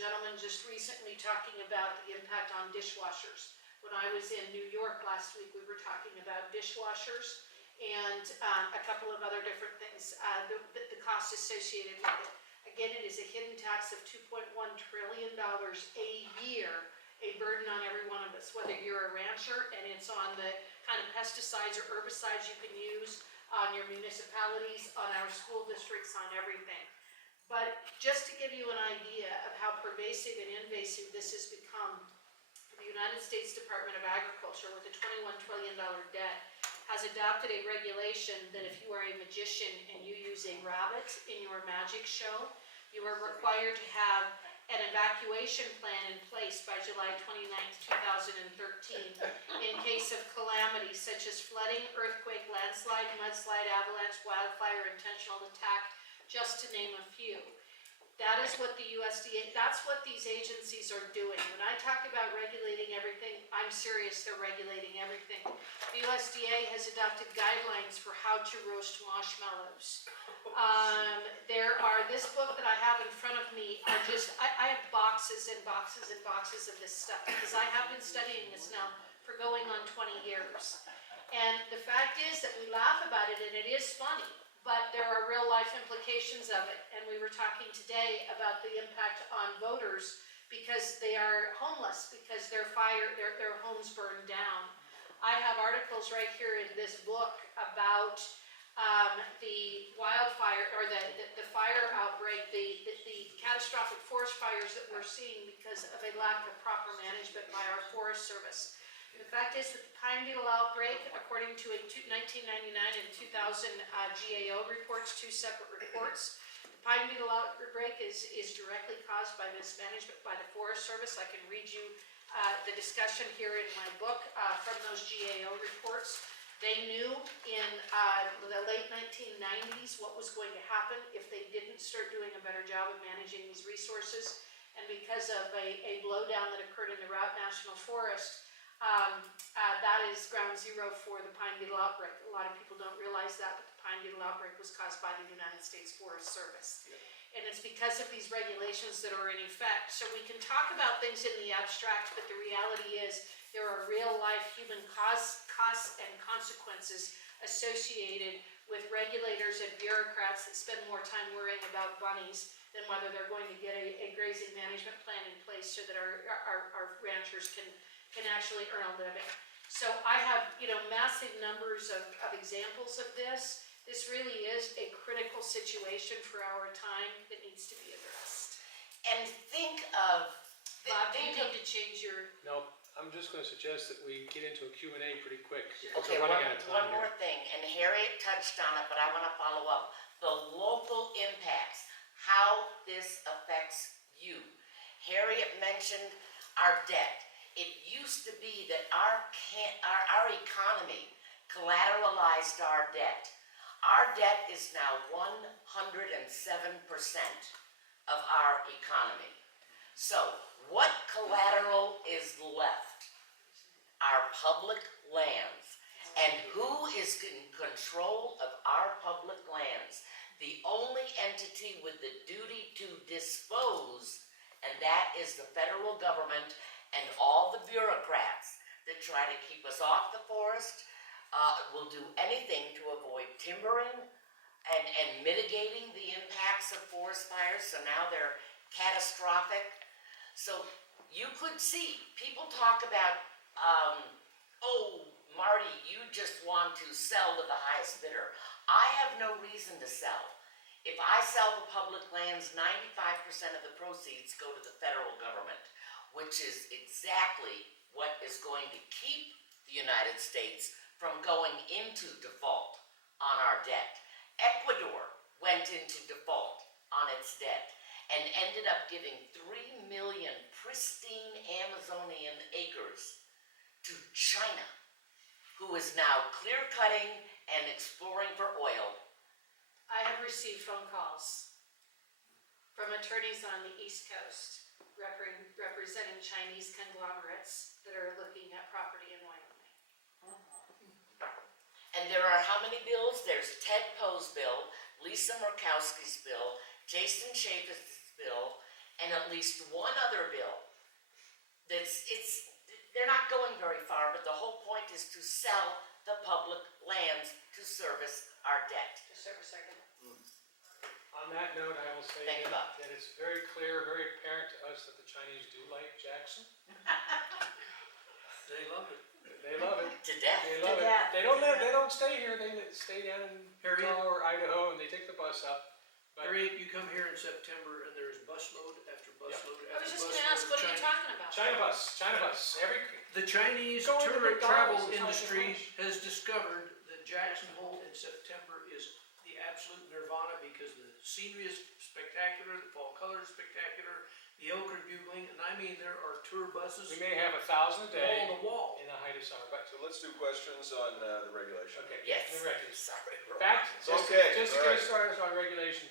gentleman just recently talking about the impact on dishwashers. When I was in New York last week, we were talking about dishwashers and a couple of other different things, the cost associated with it. Again, it is a hidden tax of $2.1 trillion a year, a burden on every one of us, whether you're a rancher and it's on the kind of pesticides or herbicides you can use on your municipalities, on our school districts, on everything. But just to give you an idea of how pervasive and invasive this has become, the United States Department of Agriculture, with a $21 trillion debt, has adopted a regulation that if you are a magician and you use a rabbit in your magic show, you are required to have an evacuation plan in place by July 29th, 2013 in case of calamities such as flooding, earthquake, landslide, mudslide, avalanche, wildfire, intentional attack, just to name a few. That is what the USDA, that's what these agencies are doing. When I talk about regulating everything, I'm serious, they're regulating everything. The USDA has adopted guidelines for how to roast marshmallows. This book that I have in front of me are just, I have boxes and boxes and boxes of this stuff because I have been studying this now for going on 20 years. And the fact is that we laugh about it and it is funny, but there are real life implications of it. And we were talking today about the impact on voters because they are homeless, because their homes burned down. I have articles right here in this book about the wildfire or the fire outbreak, the catastrophic forest fires that we're seeing because of a lack of proper management by our Forest Service. The fact is that the pine beetle outbreak, according to a 1999 and 2000 GAO reports, two separate reports, the pine beetle outbreak is directly caused by mismanagement by the Forest Service. I can read you the discussion here in my book from those GAO reports. They knew in the late 1990s what was going to happen if they didn't start doing a better job of managing these resources. And because of a blowdown that occurred in the Routt National Forest, that is ground zero for the pine beetle outbreak. A lot of people don't realize that, but the pine beetle outbreak was caused by the United States Forest Service. Yeah. And it's because of these regulations that are in effect. So we can talk about things in the abstract, but the reality is there are real life human costs and consequences associated with regulators and bureaucrats that spend more time worrying about bunnies than whether they're going to get a grazing management plan in place so that our ranchers can actually earn a living. So I have, massive numbers of examples of this. This really is a critical situation for our time that needs to be addressed. And think of... Bob, do you need to change your... No, I'm just going to suggest that we get into a Q&A pretty quick. Okay, one more thing, and Harriet touched on it, but I want to follow up. The local impacts, how this affects you. Harriet mentioned our debt. It used to be that our economy collateralized our debt. Our debt is now 107% of our economy. So, what collateral is left? Our public lands. And who is in control of our public lands? The only entity with the duty to dispose, and that is the federal government and all the bureaucrats that try to keep us off the forest, will do anything to avoid timbering and mitigating the impacts of forest fires. So now they're catastrophic. So you could see people talk about, oh, Marty, you just want to sell to the highest bidder. I have no reason to sell. If I sell the public lands, 95% of the proceeds go to the federal government, which is exactly what is going to keep the United States from going into default on our debt. Ecuador went into default on its debt and ended up giving 3 million pristine Amazonian acres to China, who is now clear-cutting and exploring for oil. I have received phone calls from attorneys on the East Coast representing Chinese conglomerates that are looking at property in Wyoming. And there are how many bills? There's Ted Poe's bill, Lisa Murkowski's bill, Jason Chaffetz bill, and at least one other bill they're not going very far, but the whole point is to sell the public lands to service our debt. Just a second. On that note, I will say Thank you, Bob. that it's very clear, very apparent to us that the Chinese do like Jackson. They love it. They love it. To death. They love it. They don't stay here. They stay down in Harriet? Utah or Idaho, and they take the bus up. But Harriet, you come here in September and there's busload after busload I was after just busload. gonna ask, of what are you Chinese- talking about? China bus. The Chinese Go into tour travel McDonald's and try to industry lunch. has discovered that Jackson Hole in September is the absolute nirvana because the scenery is spectacular, the fall color is spectacular, the elk are bugling, and I mean, there are tour buses we may have 1,000 a day wall to wall. in the height of summer. But So let's do questions on the regulation. okay, Yes. the records. Sorry. Fact, It's just, okay, just to all get right. us started on regulation.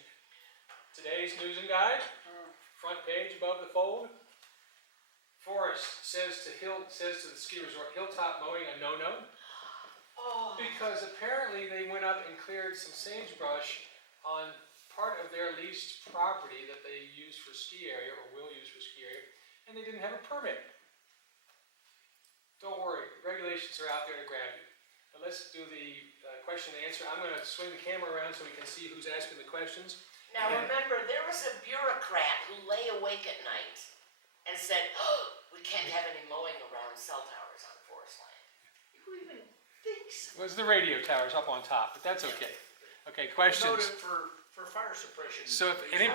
Today's news and guide, front page above the fold. Forest says to the ski resort, hilltop mowing a no-no. Oh, Because apparently they went up and cleared some sagebrush on part of their leased property that they use for ski area or will use for ski area, and they didn't have a permit. Don't worry, regulations are out there to grab you. But let's do the question and answer. I'm gonna swing the camera around so we can see who's asking the questions. now remember, there was a bureaucrat who lay awake at night and said, oh, we can't have any mowing around cell towers on forest land. Who even thinks? It was the radio towers up on top, but that's okay. Okay, Noted questions. for fire suppression. So if any,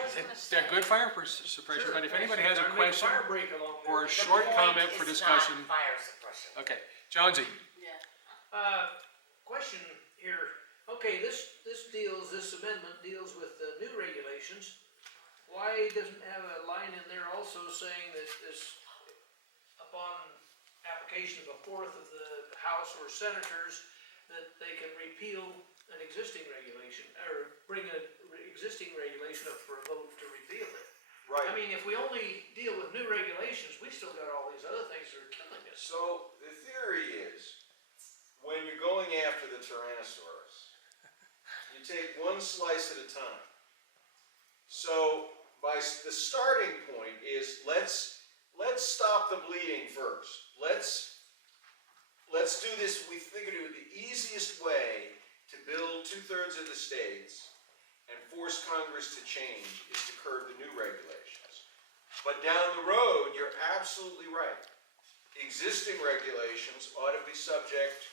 they're good fire suppression, but if anybody has a Gotta make question fire break along there. or a The short point comment for is discussion. not fire suppression. Okay, Jonesy. Question here, okay, this amendment deals with the new regulations. Why doesn't it have a line in there also saying that this, upon application of a fourth of the House or Senators, that they can repeal an existing regulation, or bring an existing regulation up for a vote to repeal it? Right. I mean, if we only deal with new regulations, we still got all these other things that are killing us. So the theory is, when you're going after the Tyrannosaurus, you take one slice at a time. So the starting point is let's stop the bleeding first. Let's do this. We figured the easiest way to build 2/3 of the states and force Congress to change is to curb the new regulations. But down the road, you're absolutely right. Existing regulations ought to be subject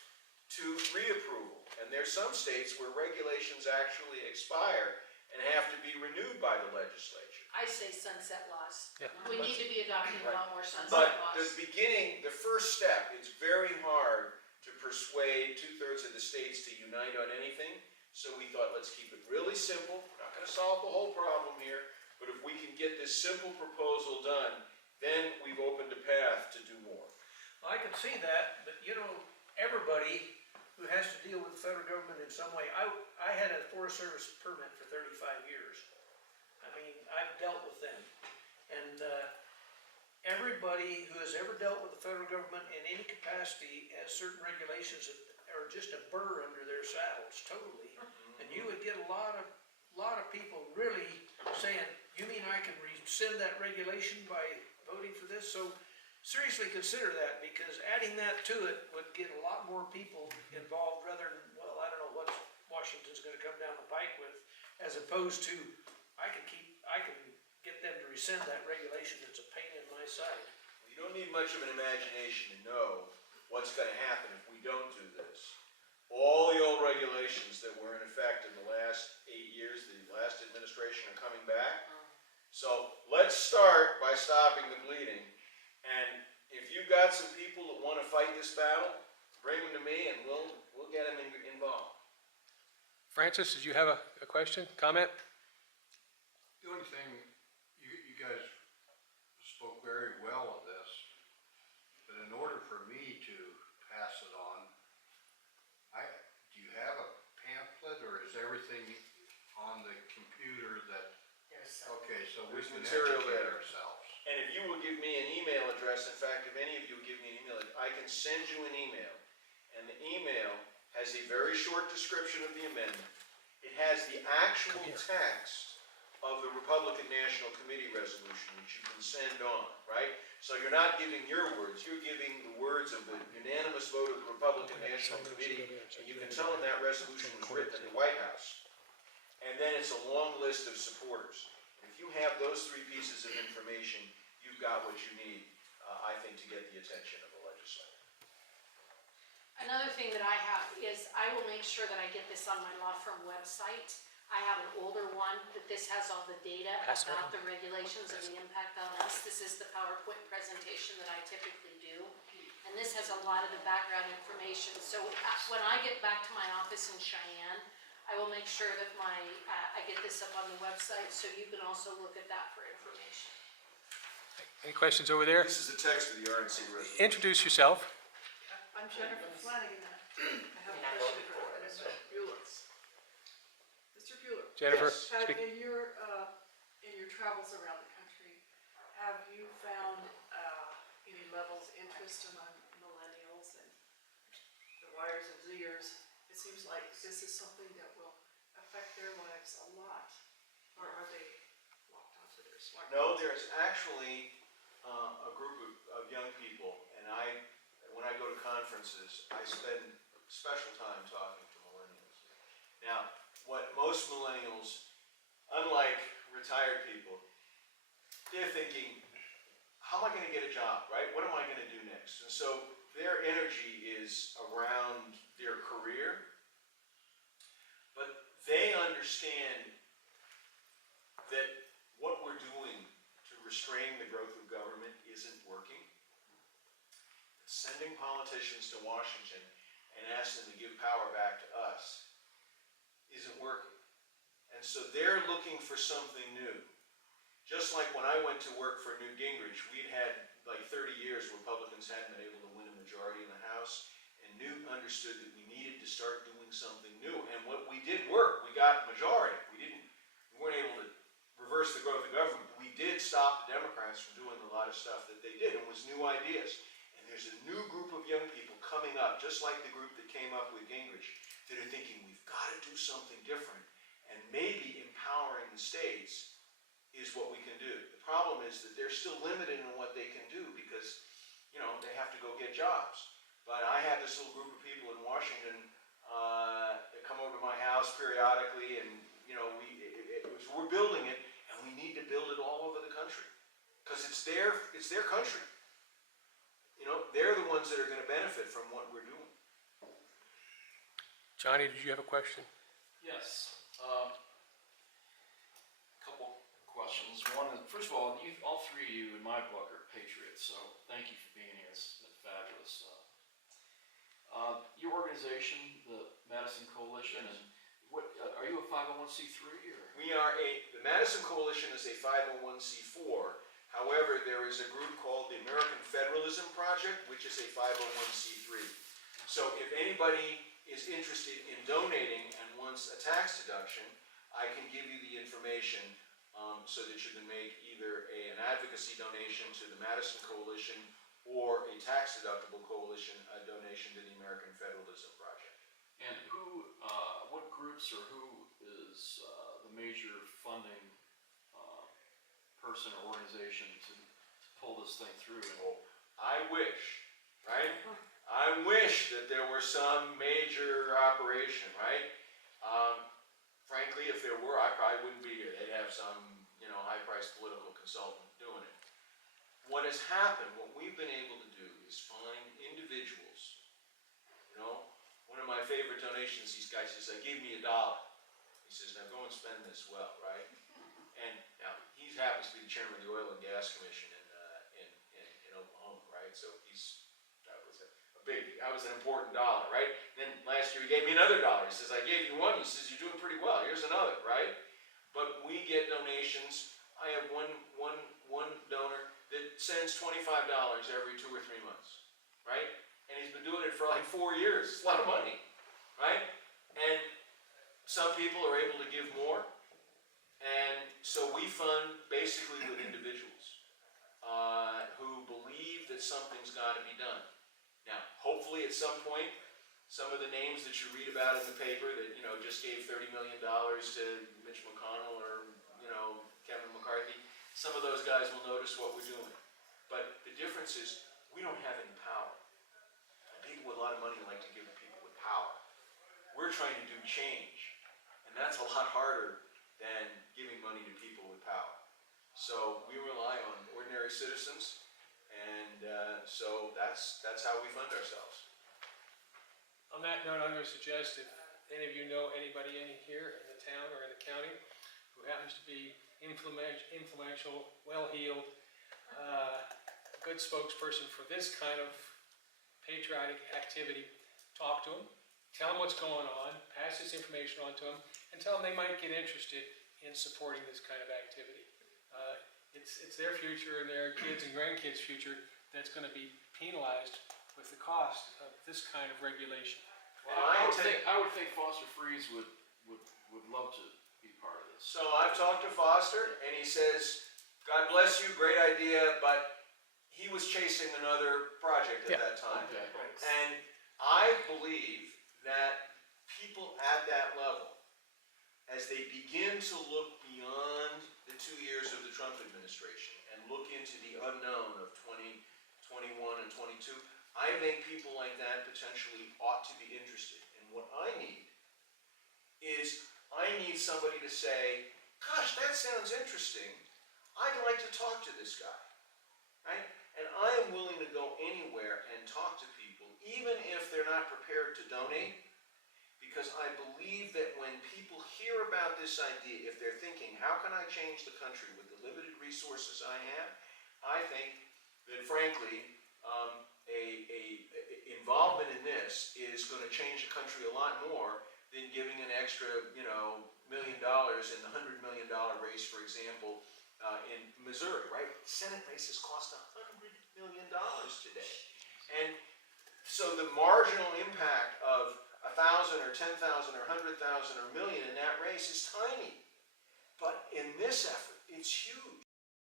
to reapproval. And there's some states where regulations actually expire and have to be renewed by the legislature. I say sunset laws. Yeah. We need to be adopting a lot more sunset But laws. the first step, it's very hard to persuade 2/3 of the states to unite on anything. So we thought, let's keep it really simple. We're not going to solve the whole problem here, but if we can get this simple proposal done, then we've opened a path to do more. I can see that, but you know, everybody who has to deal with the federal government in some way, I had a Forest Service permit for 35 years. I mean, I've dealt with them. And everybody who has ever dealt with the federal government in any capacity has certain regulations that are just a burr under their saddles, totally. And you would get a lot of people really saying, you mean I can rescind that regulation by voting for this? So seriously consider that, because adding that to it would get a lot more people involved rather than, well, I don't know what Washington's gonna come down the pike with, as opposed to, I can get them to rescind that regulation that's a pain in my side. You don't need much of an imagination to know what's going to happen if we don't do this. All the old regulations that were in effect in the last 8 years, the last administration, are coming back. So let's start by stopping the bleeding. And if you've got some people that want to fight this battle, bring them to me and we'll get them involved. Francis, did you have a question, comment? The only thing, you guys spoke very well of this, but in order for me to pass it on, do you have a pamphlet, or is everything on the computer that, There's some. okay, so we There's can material educate there. ourselves? And if you will give me an email address, in fact, if any of you will give me an email, I can send you an email. And the email has a very short description of the amendment. It has the actual Come here. text of the Republican National Committee resolution, which you can send on, right? So you're not giving your words, you're giving the words of the unanimous vote of the Republican National Committee, and you can tell them that resolution was written at the White House. And then it's a long list of supporters. If you have those three pieces of information, you've got what you need, I think, to get the attention of the legislature. Another thing that I have is I will make sure that I get this on my law firm website. I have an older one that this has all the data about the regulations and the impact on us. This is the PowerPoint presentation that I typically do. And this has a lot of the background information. So when I get back to my office in Cheyenne, I will make sure that I get this up on the website so you can also look at that for information. Any questions over there? This is the text of the RNC resolution. Introduce yourself. I'm Jennifer Flanagan. I have a I question voted for for it, Mr. so. Bueller. Mr. Bueller, Jennifer, Yes. have, speak. in your travels around the country, have you found any levels of interest among millennials and the Yers and Zers? It seems like this is something that will affect their lives a lot. Or are they locked onto their smartphones? No, there's actually a group of young people, and when I go to conferences, I spend special time talking to millennials. Now, what most millennials, unlike retired people, they're thinking, how am I going to get a job, right? What am I going to do next? And so their energy is around their career, but they understand that what we're doing to restrain the growth of government isn't working. Sending politicians to Washington and asking them to give power back to us isn't working. And so they're looking for something new. Just like when I went to work for Newt Gingrich, we'd had like 30 years Republicans hadn't been able to win a majority in the House, and Newt understood that we needed to start doing something new. And what we did work. We got a majority. We weren't able to reverse the growth of government. We did stop the Democrats from doing a lot of stuff that they did, and it was new ideas. And there's a new group of young people coming up, just like the group that came up with Gingrich, that are thinking we've got to do something different, and maybe empowering the states is what we can do. The problem is that they're still limited in what they can do because, they have to go get jobs. But I have this little group of people in Washington that come over to my house periodically, and we're building it, and we need to build it all over the country because it's their country. They're the ones that are going to benefit from what we're doing. Johnny, did you have a question? Yes. Couple questions. One is, first of all, all three of you in my book are patriots, so thank you for being here. It's been fabulous. Your organization, the Madison Coalition, and what are you a 501c3 or? The Madison Coalition is a 501c4. However, there is a group called the American Federalism Project, which is a 501c3. So if anybody is interested in donating and wants a tax deduction, I can give you the information so that you can make either an advocacy donation to the Madison Coalition or a tax-deductible coalition donation to the American Federalism Project. And what groups or who is the major funding person or organization to pull this thing through? I wish, right? I wish that there were some major operation, right? Frankly, if there were, I probably wouldn't be here. They'd have some, high-priced political consultant doing it. What has happened, what we've been able to do is find individuals. One of my favorite donations, these guys says, "I gave me $1." He says, "Now go and spend this well," right? And now he happens to be the chairman of the Oil and Gas Commission in Oklahoma, right? So that was an important dollar, right? Then last year he gave me another $1. He says, "I gave you one." He says, "You're doing pretty well. Here's another," right? But we get donations. I have one donor that sends $25 every 2 or 3 months, right? And he's been doing it for like 4 years. It's a lot of money, right? And some people are able to give more. And so we fund basically with individuals who believe that something's got to be done. Now, hopefully at some point, some of the names that you read about in the paper that, just gave $30 million to Mitch McConnell or, some of those guys will notice what we're doing. But the difference is, we don't have any power. And people with a lot of money like to give to people with power. We're trying to do change, and that's a lot harder than giving money to people with power. So we rely on ordinary citizens, and so that's how we fund ourselves. On that note, I'm gonna suggest if any of you know anybody in here in the town or in the county who happens to be influential, well-heeled, good spokesperson for this kind of patriotic activity, talk to them, tell them what's going on, pass this information on to them, and tell them they might get interested in supporting this kind of activity. It's their future and their kids' and grandkids' future that's gonna be penalized with the cost of this kind of regulation. Well, I would think Foster Freeze would love to be part of this. So I've talked to Foster, and he says, God bless you, great idea, but he was chasing another project at that time. Okay. And I believe that people at that level, as they begin to look beyond the 2 years of the Trump administration and look into the unknown of 2021 and 22, I think people like that potentially ought to be interested. And what I need is, I need somebody to say, gosh, that sounds interesting. I'd like to talk to this guy, right? And I am willing to go anywhere and talk to people, even if they're not prepared to donate, because I believe that when people hear about this idea, if they're thinking, how can I change the country with the limited resources I have, I think that frankly, involvement in this is going to change the country a lot more than giving an extra, $1 million in the $100 million race, for example, in Missouri, right? Senate races cost $100 million today. And so the marginal impact of 1,000 or 10,000 or 100,000 or million in that race is tiny. But in this effort, it's huge.